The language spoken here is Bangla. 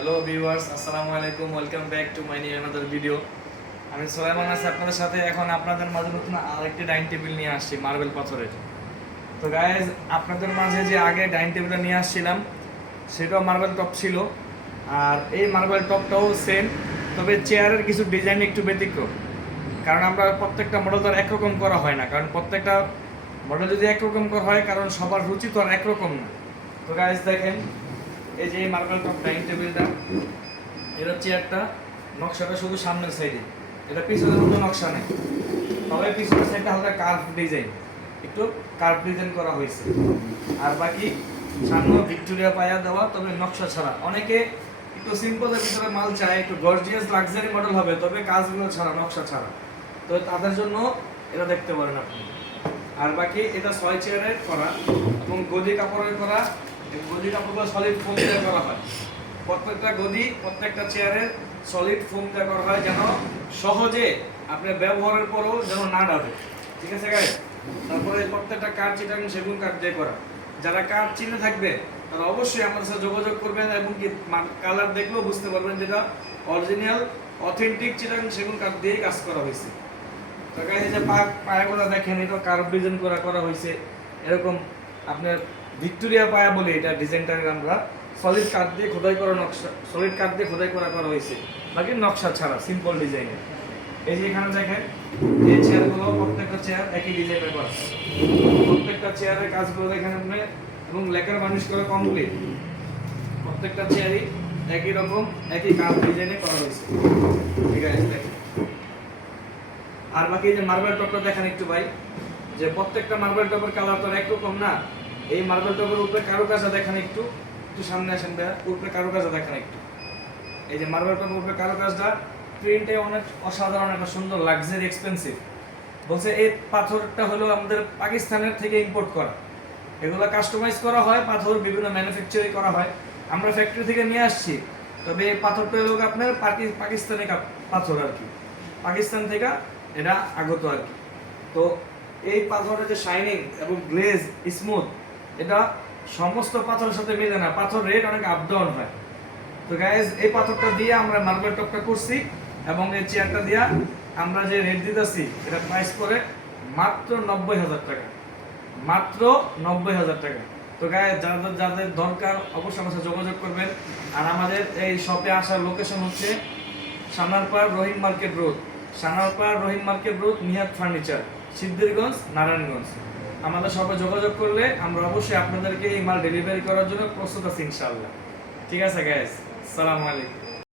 হ্যালো ভিউয়ার্স, আসসালামু আলাইকুম। Welcome back to my new another video. আমি সোলাইমান আছি আপনাদের সাথে। এখন আপনাদের মাঝে নতুন আরেকটি ডাইনিং টেবিল নিয়ে আসছি মার্বেল পাথরের। তো গাইজ, আপনাদের মাঝে যে আগে ডাইনিং টেবিলটা নিয়ে আসছিলাম সেটাও মার্বেল টপ ছিল, আর এই মার্বেল টপটাও সেম, তবে চেয়ারের কিছু ডিজাইন একটু ব্যতিক্রম। কারণ আমরা প্রত্যেকটা মডেল তো আর একরকম করা হয় না, কারণ প্রত্যেকটা মডেল যদি একরকম করা হয়, কারণ সবার রুচি তো আর একরকম না। তো গাইজ দেখেন, এই যে এই মার্বেল টপ ডাইনিং টেবিলটা, এটা চেয়ারটা নকশাটা শুধু সামনের সাইডে, এটা পিছনের মতো নকশা নেই, তবে পিছনের সাইডটা হালকা কার্ভ ডিজাইন, একটু কার্ভ ডিজাইন করা হয়েছে। আর বাকি সামনে ভিক্টোরিয়া পায়া দেওয়া, তবে নকশা ছাড়া। অনেকে একটু সিম্পলের ভিতরে মাল চায়, একটু গর্জিয়াস লাক্সারি মডেল হবে, তবে কাজগুলো ছাড়া, নকশা ছাড়া। তো তাদের জন্য এটা দেখতে পারেন আপনি। আর বাকি এটা 6 চেয়ারের করা এবং গদি কাপড়ের করা। গদি কাপড়গুলো সলিড ফোম দিয়ে করা হয়। প্রত্যেকটা গদি, প্রত্যেকটা চেয়ারের সলিড ফোম দিয়ে করা হয়, যেন সহজে আপনি ব্যবহারের পরও যেন না ডাবে। ঠিক আছে গাইস? তারপরে প্রত্যেকটা কাঠ চিটাং সেগুন কাঠ দিয়ে করা। যারা কাঠ চিনে থাকবে তারা অবশ্যই আমাদের সাথে যোগাযোগ করবেন, এবং কি কালার দেখলেও বুঝতে পারবেন যেটা অরিজিনাল অথেন্টিক চিটাং সেগুন কাঠ দিয়েই কাজ করা হয়েছে। তো গাইস, এই যে পায়াগুলো দেখেন, এটা কার্ভ ডিজাইন করা হয়েছে এরকম। আপনার ভিক্টোরিয়া পায়া বলে এটা ডিজাইনটাকে আমরা সলিড কাঠ দিয়ে খোদাই করা নকশা, সলিড কাঠ দিয়ে খোদাই করা হয়েছে, বাকি নকশা ছাড়া সিম্পল ডিজাইনে। এই যে এখানে দেখেন, এই চেয়ারগুলো প্রত্যেকটা চেয়ার একই ডিজাইনে করা, প্রত্যেকটা চেয়ারের কাজগুলো দেখেন আপনি, এবং লেকার বার্নিশ করা কমপ্লিট। প্রত্যেকটা চেয়ারই একই রকম একই কাঠ ডিজাইনে করা হয়েছে। ঠিক আছে দেখেন। আর বাকি যে মার্বেল টপটা দেখেন একটু ভাই, যে প্রত্যেকটা মার্বেল টপের কালার তো একরকম না। এই মার্বেল টপের উপরে কারুকাজটা দেখেন, একটু একটু সামনে আসেন ভাইয়া, উপরে কারুকাজটা দেখেন একটু। এই যে মার্বেল টপের উপরে কারুকাজটা, প্রিন্টে অনেক অসাধারণ, একটা সুন্দর লাক্সারি এক্সপেন্সিভ। বলছে এই পাথরটা হলো আমাদের পাকিস্তানের থেকে ইম্পোর্ট করা, এগুলো কাস্টমাইজ করা হয়, পাথর বিভিন্ন ম্যানুফ্যাকচারিং করা হয়, আমরা ফ্যাক্টরি থেকে নিয়ে আসছি। তবে এই পাথরটা হলো আপনার পাকিস্তানি পাথর আর কি, পাকিস্তান থেকে এটা আগত আর কি। তো এই পাথরের যে শাইনিং এবং গ্লেজ স্মুথ, এটা সমস্ত পাথরের সাথে মিলে না, পাথর রেট অনেক আপ ডাউন হয়। তো গাইজ, এই পাথরটা দিয়ে আমরা মার্বেল টপটা করছি, এবং এই চেয়ারটা দিয়ে আমরা যে রেট দিতেছি, এটা প্রাইস করে মাত্র 90,000 টাকা, মাত্র 90,000 টাকা। তো গাইজ, যাদের যাদের দরকার অবশ্যই আমার সাথে যোগাযোগ করবেন। আর আমাদের এই শপে আসার লোকেশন হচ্ছে Sanarpar Rahim market road, Sanarpar Rahim market road, Nihat furniture, Siddhirganj, Narayanganj. আমাদের শপে যোগাযোগ করলে আমরা অবশ্যই আপনাদেরকে এই মাল ডেলিভারি করার জন্য প্রস্তুত আছি ইনশাআল্লাহ। ঠিক আছে গাইজ, আসসালামু আলাইকুম।